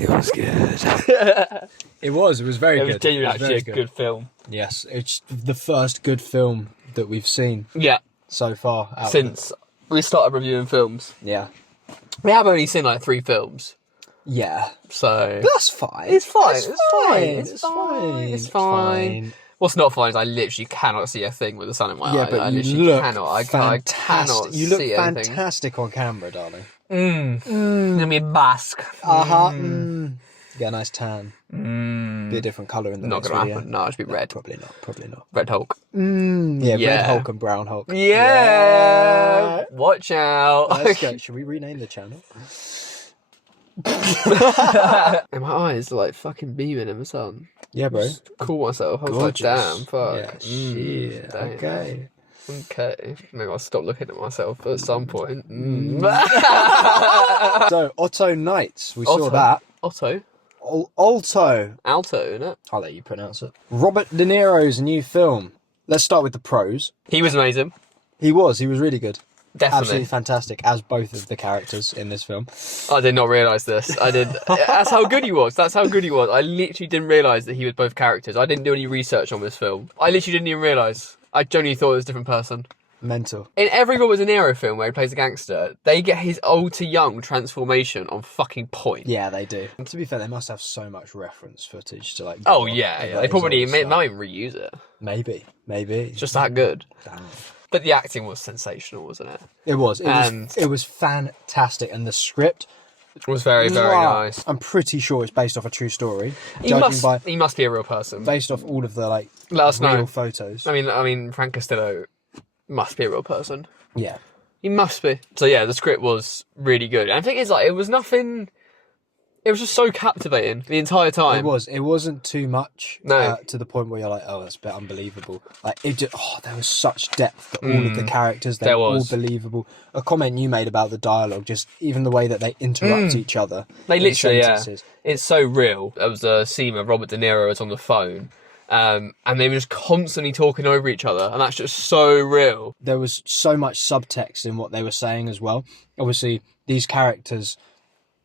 It was good. It was very good. It was genuinely actually a good film. Yes, it's the first good film that we've seen. Yeah. So far. Since we started reviewing films. Yeah. We have only seen like 3 films. Yeah. So... But that's fine. It's fine. It's fine. It's fine. What's not fine is I literally cannot see a thing with the sun in my eye. But I you literally look cannot. I cannot You look see anything. fantastic on camera, darling. Let me bask. Get a nice tan. Be a different colour in the Not next gonna video. happen. No, it should be red. Probably not. Red Hulk. Red Hulk and Brown Hulk. Yeah. Watch out. Let's go. Should we rename the channel? And my eyes are like fucking beaming in the sun. Yeah, bro. Just cool myself. I was Gorgeous. like, damn, fuck. Yeah, shit. Damn. Okay. Maybe I'll stop looking at myself at some point. So, Alto Knights. We saw that. Alto, Alto. innit? I'll let you pronounce it. Robert De Niro's new film. Let's start with the pros. He was amazing. He was really good. Definitely. Absolutely fantastic, as both of the characters in this film. I did not realise this. I did. That's how good he was. I literally didn't realise that he was both characters. I didn't do any research on this film. I literally didn't even realise. I genuinely thought it was a different person. Mental. In every Robert De Niro film where he plays a gangster, they get his old to young transformation on fucking point. Yeah, they do. And to be fair, they must have so much reference footage to like... Oh, yeah. They probably might even reuse it. Maybe. It's just that good. Damn. But the acting was sensational, wasn't it? It was fantastic. And the script... It was very, very nice. I'm pretty sure it's based off a true story. He must be a real person. Based off all of the, like, let us know. real photos. I mean, Frank Costello must be a real person. Yeah. He must be. So yeah, the script was really good. And I think it's like, it was nothing... It was just so captivating the entire time. It was. It wasn't too much. No. To the point where you're like, oh, that's a bit unbelievable. Like, it just... Oh, there was such depth to all of the characters. They were all believable. A comment you made about the dialogue, just even the way that they interrupt each other. They literally, sentences. Yeah. It's so real. There was a scene where Robert De Niro was on the phone. And they were just constantly talking over each other. And that's just so real. There was so much subtext in what they were saying as well. Obviously, these characters...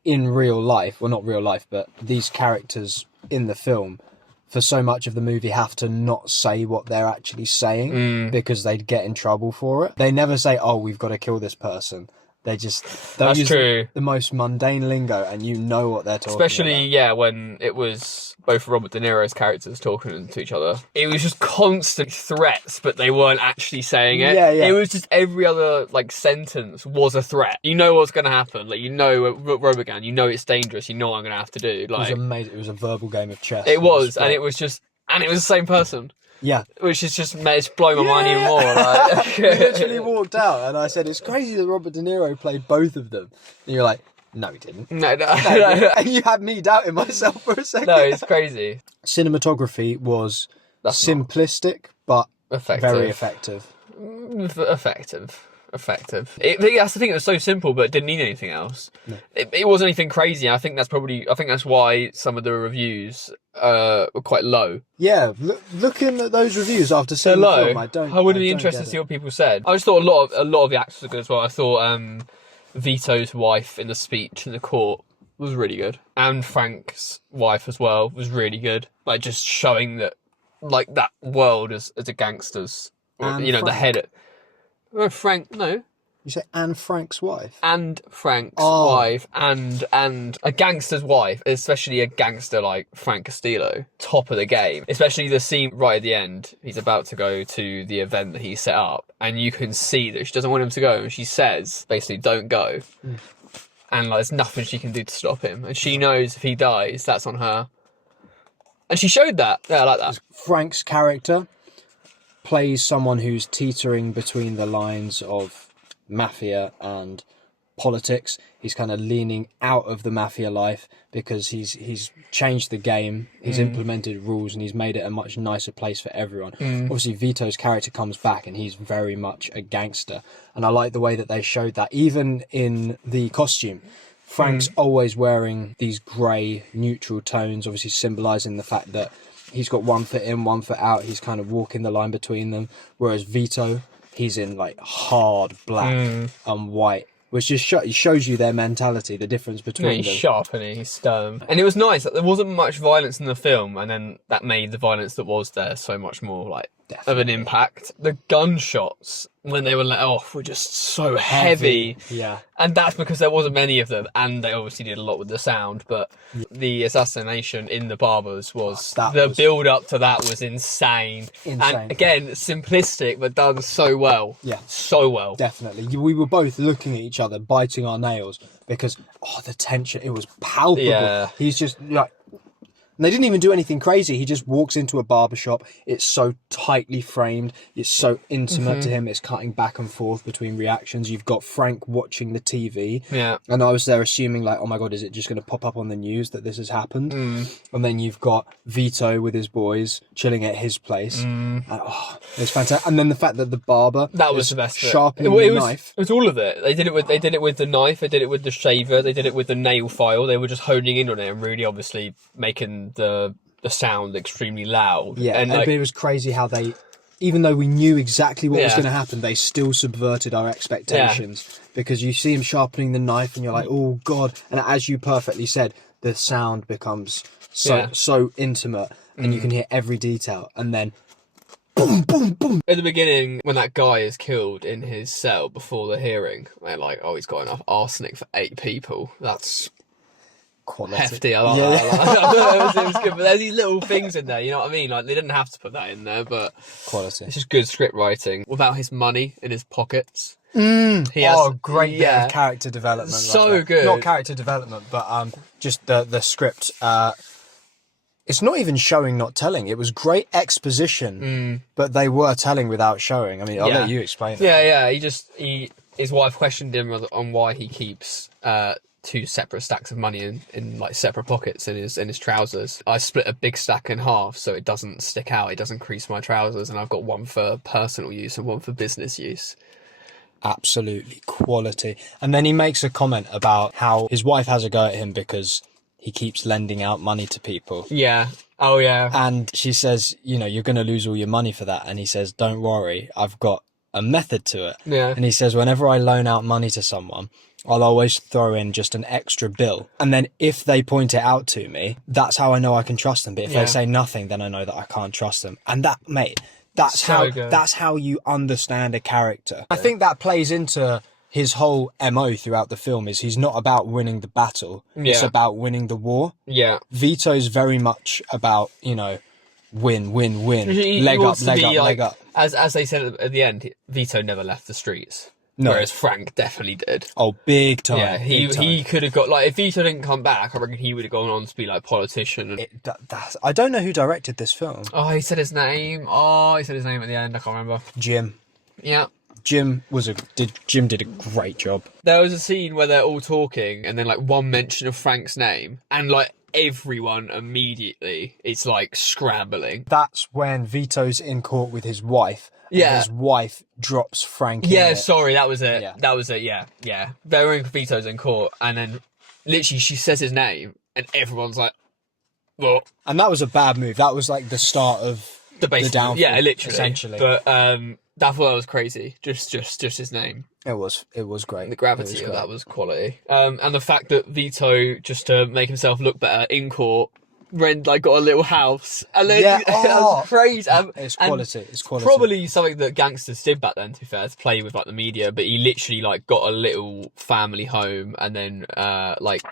in real life, well, not real life, but these characters in the film, for so much of the movie, have to not say what they're actually saying because they'd get in trouble for it. They never say, oh, we've got to kill this person. They just That's use true. the most mundane lingo, and you know what they're talking Especially, about. yeah, when it was both Robert De Niro's characters talking to each other. It was just constant threats, but they weren't actually saying it. Yeah. It was just every other, like, sentence was a threat. You know what's going to happen. Like, you know, Robogan, you know it's dangerous. You know what I'm going to have to do. Like, It was amazing. It was a verbal game of chess. It was, and it was the same person. Yeah. Which is just, it's blowing my mind even more. Like. We literally walked out, and I said, it's crazy that Robert De Niro played both of them. And you're like, no, he didn't. No. And you had me doubting myself for a second. No, it's crazy. Cinematography was simplistic, but very effective. Effective. That's the thing. It was so simple, but it didn't need anything else. No. It wasn't anything crazy. I think that's why some of the reviews were quite low. Yeah, looking at those reviews after seeing the film, I would be interested to see what people said. I just thought a lot of the actors were good as well. I thought Vito's wife in the speech in the court was really good, and Frank's wife as well was really good. Like, just showing that, like, that world as a gangster's, the head. Frank, no. You say Anne Frank's wife? And Frank's wife, and a gangster's wife, especially a gangster like Frank Costello, top of the game. Especially the scene right at the end, he's about to go to the event that he set up, and you can see that she doesn't want him to go, and she says, basically, don't go. And like, there's nothing she can do to stop him. And she knows if he dies, that's on her. And she showed that. Yeah, I like that. Frank's character plays someone who's teetering between the lines of mafia and politics. He's kind of leaning out of the mafia life because he's changed the game, he's implemented rules, and he's made it a much nicer place for everyone. Obviously, Vito's character comes back and he's very much a gangster, and I like the way that they showed that. Even in the costume, Frank's always wearing these grey neutral tones, obviously symbolising the fact that he's got 1 foot in, 1 foot out. He's kind of walking the line between them. Whereas Vito, he's in like hard black and white. which just shows you their mentality, the difference Yeah, between he's them. sharp and he's stern. And it was nice that there wasn't much violence in the film, and then that made the violence that was there so much more, like, of an impact. The gunshots, when they were let off, were just so heavy. Yeah. And that's because there wasn't many of them, and they obviously did a lot with the sound, but the assassination in the barbers was... the build-up to that was insane. And, again, simplistic, but done so well. Yeah. So well. Definitely. We were both looking at each other, biting our nails, because, the tension, it was palpable. Yeah. He's just, like... And they didn't even do anything crazy. He just walks into a barbershop. It's so tightly framed. It's so intimate to him. It's cutting back and forth between reactions. You've got Frank watching the TV. Yeah. And I was there assuming, like, oh my God, is it just going to pop up on the news that this has happened? And then you've got Vito with his boys chilling at his place. And, it's fantastic. And then the fact that the barber was the best bit. Sharpening the knife. It was all of it. They did it with the knife. They did it with the shaver. They did it with the nail file. They were just honing in on it and really obviously making the sound extremely loud. Yeah, and it was crazy how they, even though we knew exactly what was going to happen, they still subverted our expectations, because you see him sharpening the knife and you're like, oh God. And as you perfectly said, the sound becomes so intimate and you can hear every detail, and then boom, boom, boom. At the beginning, when that guy is killed in his cell before the hearing, they're like, oh, he's got enough arsenic for 8 people. That's quality. Hefty. I like that. It was good, but there's these little things in there, you know what I mean? Like, they didn't have to put that in there, but quality. It's just good script writing. What about his money in his pockets? He has great bit of character development. So good. Not character development, but just the script. It's not even showing, not telling. It was great exposition, but they were telling without showing. I mean, I'll let you explain it. Yeah. His wife questioned him on why he keeps 2 separate stacks of money in like separate pockets in his trousers. I split a big stack in half so it doesn't stick out, it doesn't crease my trousers, and I've got one for personal use and one for business use. Absolutely quality. And then he makes a comment about how his wife has a go at him because he keeps lending out money to people. Yeah. Oh yeah. And she says, you know, you're going to lose all your money for that. And he says, don't worry, I've got a method to it. Yeah. And he says, whenever I loan out money to someone, I'll always throw in just an extra bill. And then if they point it out to me, that's how I know I can trust them. But if they say nothing, then I know that I can't trust them. And that, mate, that's how you understand a character. I think that plays into his whole MO throughout the film. Is he's not about winning the battle. It's about winning the war. Yeah. Vito's very much about, you know, win. Leg up. As they said at the end, Vito never left the streets. No. Whereas Frank definitely did. Oh, big time. Yeah, he could have got, like, if Vito didn't come back, I reckon he would have gone on to be like politician. I don't know who directed this film. Oh, he said his name. He said his name at the end. I can't remember. Jim. Yeah. Jim did a great job. There was a scene where they're all talking, and then like one mention of Frank's name, and like everyone immediately, it's like scrambling. That's when Vito's in court with his wife. Yeah. His wife drops Frank in Yeah, sorry, that was it. Yeah. That was it, yeah. They're in Vito's in court, and then literally she says his name, and everyone's like, what? And that was a bad move. That was like the start of the downfall. Yeah, literally. Essentially. But that was crazy. Just his name. It was great. The gravity of that was quality. And the fact that Vito, just to make himself look better in court, got a little house, and then that was crazy. It's quality. It's quality. Probably something that gangsters did back then, to be fair, to play with like the media. But he literally like got a little family home, and then like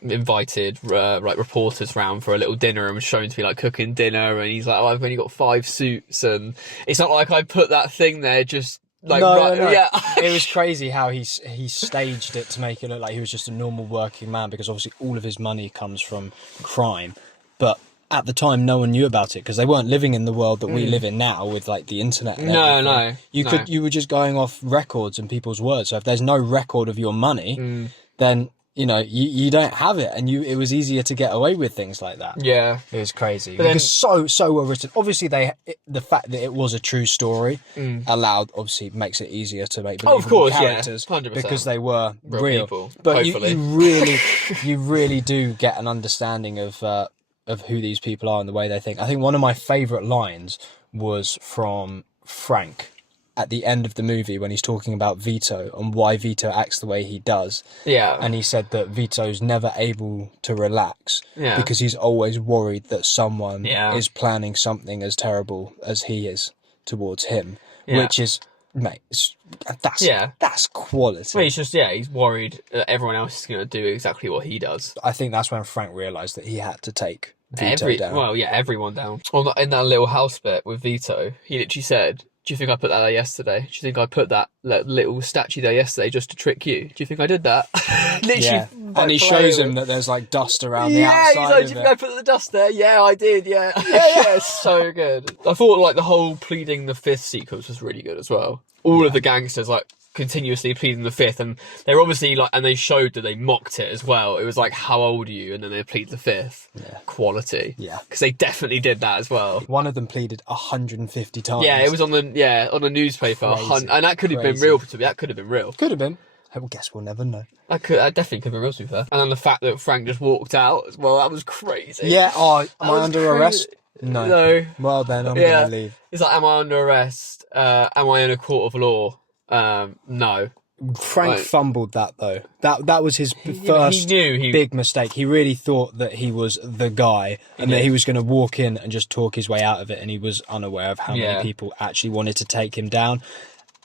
invited like reporters round for a little dinner, and was shown to be like cooking dinner. And he's like, "Oh, I've only got 5 suits," and it's not like I put that thing there just. Like, no. Yeah, it was crazy how he staged it to make it look like he was just a normal working man, because obviously all of his money comes from crime. But at the time, no one knew about it because they weren't living in the world that we live in now with like the internet. And everything. You were just going off records and people's words. So if there's no record of your money, then you know you don't have it, and it was easier to get away with things like that. Yeah, it was crazy. But because so well written. Obviously, the fact that it was a true story obviously makes it easier to make believable characters, 100%. Because they were real people. But you really do get an understanding of who these people are and the way they think. I think one of my favourite lines was from Frank. at the end of the movie when he's talking about Vito and why Vito acts the way he does. Yeah. And he said that Vito's never able to relax because he's always worried that someone is planning something as terrible as he is towards him, which is, mate, that's quality. Well, he's worried that everyone else is going to do exactly what he does. I think that's when Frank realised that he had to take Vito down. Well, yeah, everyone down. In that little house bit with Vito, he literally said, "Do you think I put that there yesterday? Do you think I put that little statue there yesterday just to trick you? Do you think I did that?" Literally. And he shows him that there's like dust around the outside. Yeah, he's like, "Do you think I put the dust there?" "Yeah, I did, yeah." Yeah, it's so good. I thought like the whole pleading the fifth sequence was really good as well. All of the gangsters like continuously pleading the fifth, and they're obviously like, and they showed that they mocked it as well. It was like, "How old are you?" and then they plead the fifth. Quality. Because they definitely did that as well. One of them pleaded 150 times. Yeah, it was on the newspaper. Crazy. And that could have been real. That could have been real. Could have been. I guess we'll never know. That definitely could be real, to be fair. And then the fact that Frank just walked out as well, that was crazy. Yeah, am I under arrest? No. Well then, I'm gonna leave. It's like, am I under arrest? Am I in a court of law? No. Frank fumbled that though. That was his first big mistake. He really thought that he was the guy and that he was going to walk in and just talk his way out of it, and he was unaware of how many people actually wanted to take him down.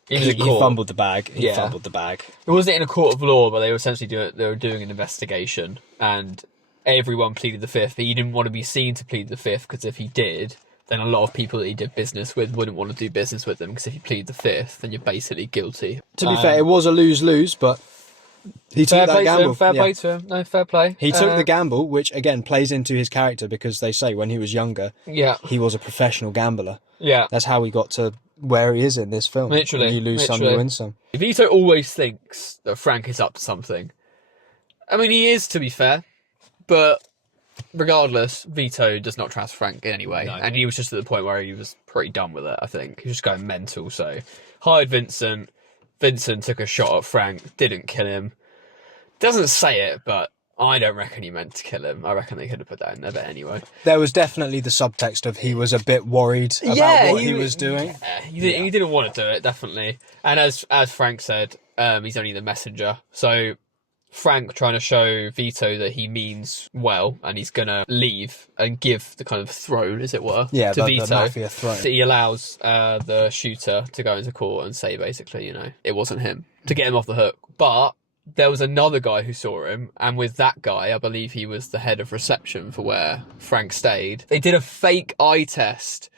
He fumbled the bag. He fumbled the bag. It wasn't in a court of law, but they were essentially doing an investigation, and everyone pleaded the fifth, but he didn't want to be seen to plead the fifth, because if he did, then a lot of people that he did business with wouldn't want to do business with them, because if you plead the fifth, then you're basically guilty. To be fair, it was a lose-lose, but he took that gamble. Fair play to him. No, fair play. He took the gamble, which again plays into his character, because they say when he was younger, he was a professional gambler. Yeah. That's how he got to where he is in this film. Literally. You lose some, you win some. Vito always thinks that Frank is up to something. I mean, he is, to be fair, but regardless, Vito does not trust Frank anyway. No. And he was just at the point where he was pretty done with it, I think. He was just going mental, so hired Vincent. Vincent took a shot at Frank, didn't kill him. Doesn't say it, but I don't reckon he meant to kill him. I reckon they could have put that in there, but anyway. There was definitely the subtext of he was a bit worried about what he was doing. Yeah, he didn't want to do it, definitely. And as Frank said, he's only the messenger. So Frank trying to show Vito that he means well, and he's going to leave and give the kind of throne, as it were, to Vito. The mafia throne. He allows the shooter to go into court and say, basically, it wasn't him, to get him off the hook. But there was another guy who saw him, and with that guy, I believe he was the head of reception for where Frank stayed. They did a fake eye test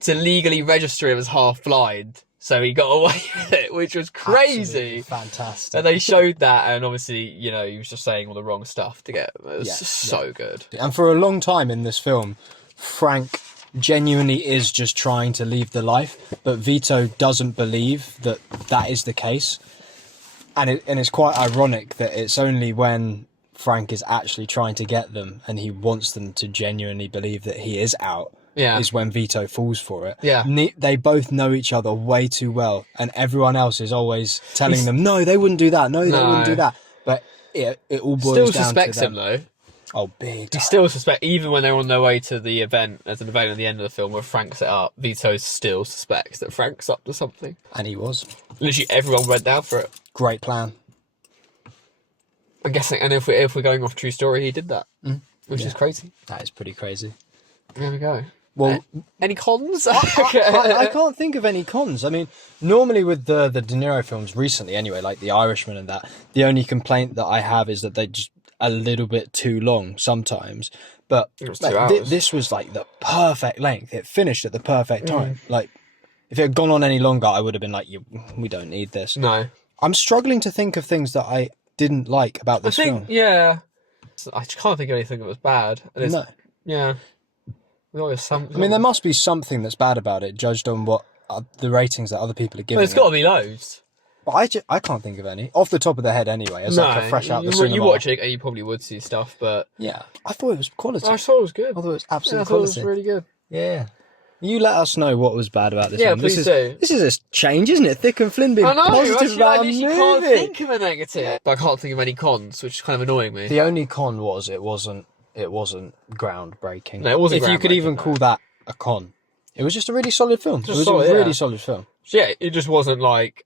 to legally register him as half-blind, so he got away with it, which was crazy. Absolutely fantastic. And they showed that, and obviously, he was just saying all the wrong stuff to get him. It was so good. And for a long time in this film, Frank genuinely is just trying to leave the life, but Vito doesn't believe that that is the case. And it's quite ironic that it's only when Frank is actually trying to get them and he wants them to genuinely believe that he is out, is when Vito falls for it. Yeah. They both know each other way too well, and everyone else is always telling them, no, they wouldn't do that. No, they wouldn't do that. But it all boils down to them. Still suspects him, though. Oh, big. He still suspects, even when they're on their way to the event, there's an event at the end of the film where Frank's it up, Vito still suspects that Frank's up to something. And he was. Literally everyone went down for it. Great plan. I'm guessing, and if we're going off true story, he did that, which is crazy. That is pretty crazy. There we go. Well, any cons? I can't think of any cons. I mean, normally with the De Niro films recently, anyway, like The Irishman and that, the only complaint that I have is that they just a little bit too long sometimes. But this was like the perfect length. It finished at the perfect time. Like, if it had gone on any longer, I would have been like, we don't need this. No. I'm struggling to think of things that I didn't like about this film. Yeah. I just can't think of anything that was bad. No. Yeah. I mean, there must be something that's bad about it, judged on what the ratings that other people are giving. Well, there's got to be loads. But I can't think of any. Off the top of the head, anyway. As like a fresh out the cinema. You watch it and you probably would see stuff, but yeah. I thought it was quality. I thought it was good. I thought it was absolutely quality. I thought it was really good. Yeah. You let us know what was bad about this film. Please do. This is a change, isn't it? Thick and Flynn being positive about a movie. I can't think of a negative. But I can't think of any cons, which is kind of annoying me. The only con was it wasn't groundbreaking. No, it wasn't. If you could even call that a con. It was just a really solid film. It was a really solid film. So yeah, it just wasn't like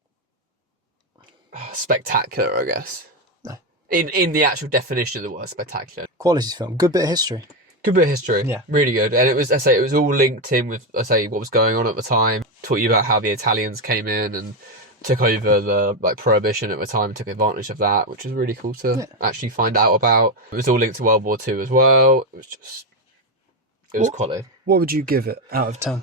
spectacular, I guess. No. In the actual definition of the word spectacular. Quality film, good bit of history. Good bit of history. Yeah. Really good. And it was, it was all linked in with, what was going on at the time. Taught you about how the Italians came in and took over the prohibition at the time, took advantage of that, which was really cool to actually find out about. It was all linked to World War II as well. It was quality. What would you give it out of 10?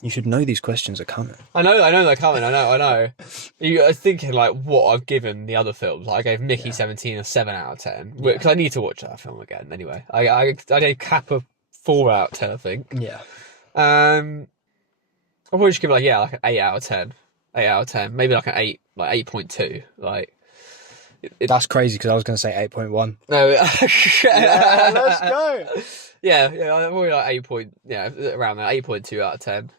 You should know these questions are coming. I know they're coming. I know. I was thinking what I've given the other films. I gave Mickey 17 a 7 out of 10 because I need to watch that film again. Anyway, I gave Cap a 4 out of 10. I think. Yeah. I probably should give it an 8 out of 10. 8 out of 10, maybe an 8, 8.2. That's crazy because I was going to say 8.1. No. Yeah, let's go. Yeah, I'm probably 8 around there, 8.2 out of 10.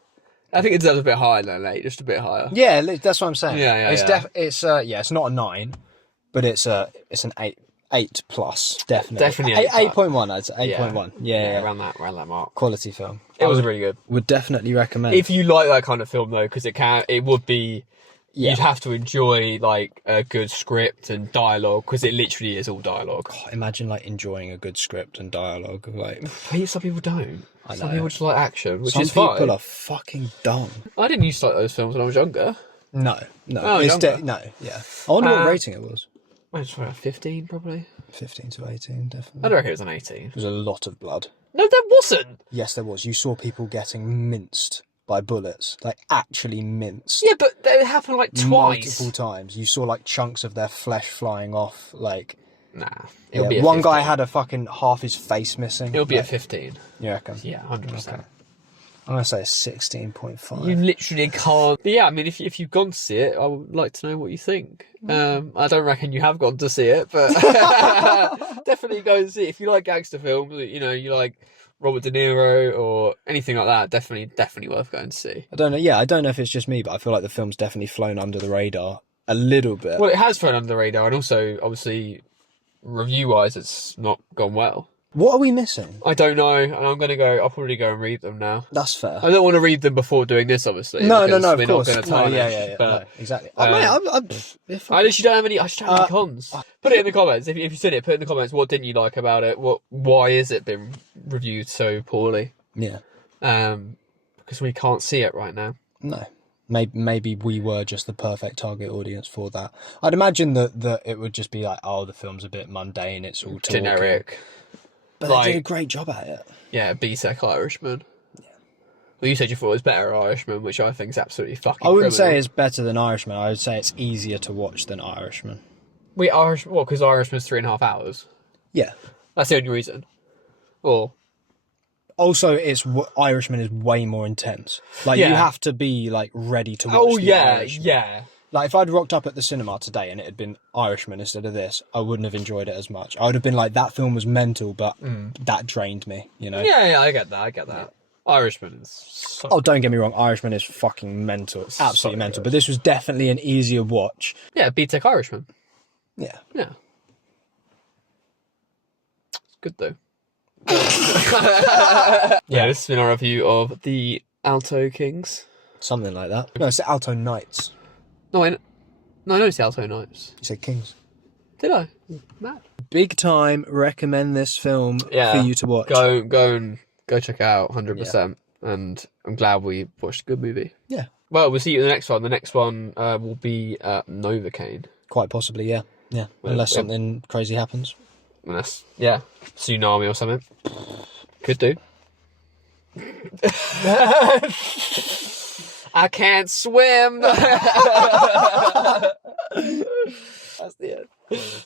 I think it deserves a bit higher than an 8, just a bit higher. Yeah, that's what I'm saying. Yeah. It's not a 9, but it's an 8 plus, definitely. Definitely 8.1. I'd say 8.1. Yeah, around that mark. Quality film. It was really good. Would definitely recommend. If you like that kind of film though, because it would be. Yeah. You'd have to enjoy a good script and dialogue because it literally is all dialogue. Imagine enjoying a good script and dialogue. Some people don't. I know. Some people just like action, which Some is fine. people are fucking dumb. I didn't used to like those films when I was younger. No. Oh, younger. Yeah. I wonder what rating it was. I was 15 probably. 15 to 18, definitely. I don't reckon it was an 18. There was a lot of blood. No, there wasn't. Yes, there was. You saw people getting minced by bullets, actually minced. Yeah, but it happened twice. Multiple times. You saw chunks of their flesh flying off. Nah, it'll be a one 15. guy had a fucking half his face missing. It'll be a 15. You reckon? Yeah, 100%. Okay. I'm gonna say a 16.5. You literally can't. But yeah, I mean, if you've gone to see it, I would like to know what you think. I don't reckon you have gone to see it, but definitely go and see it. If you like gangster films, you like Robert De Niro or anything like that, definitely worth going to see. I don't know. Yeah, I don't know if it's just me, but I feel like the film's definitely flown under the radar a little bit. Well, it has flown under the radar, and also obviously review-wise, it's not gone well. What are we missing? I don't know, and I'll probably go and read them now. That's fair. I don't want to read them before doing this, obviously. No, we're of not course. going to tarnish. Yeah. But, no, exactly. I literally don't have any. I just don't have any cons. Put it in the comments if you've seen it. Put it in the comments. What didn't you like about it? Why is it been reviewed so poorly? Yeah. Because we can't see it right now. No. Maybe we were just the perfect target audience for that. I'd imagine that it would just be the film's a bit mundane. It's all talking. Generic. But they did a great job at it. Yeah, B-Tech Irishman. Yeah. Well, you said you thought it was better Irishman, which I think is absolutely fucking I wouldn't criminal. say it's better than Irishman. I would say it's easier to watch than Irishman. Because Irishman's 3.5 hours. Yeah. That's the only reason. Or... Also, Irishman is way more intense. You have to be ready to watch. Oh the yeah, Irishman. yeah. If I'd rocked up at the cinema today and it had been Irishman instead of this, I wouldn't have enjoyed it as much. I would have been that film was mental, but that drained me. Yeah, I get that. Yeah. Irishman is. Oh, don't get me wrong, Irishman is fucking mental. It's absolutely mental. But this was definitely an easier watch. Yeah, B-Tech Irishman. Yeah. Yeah. It's good though. Yeah, this has been our review of the Alto Kings. Something like that. No, it's the Alto Knights. No, I know it's the Alto Knights. You said Kings. Did I? Mad. Big time recommend this film for you to watch. Go check it out, 100%. And I'm glad we watched a good movie. Yeah. Well, we'll see you in the next one. The next one will be Novocaine. Quite possibly, yeah. Yeah. Unless something crazy happens. Unless, tsunami or something. Could do. I can't swim.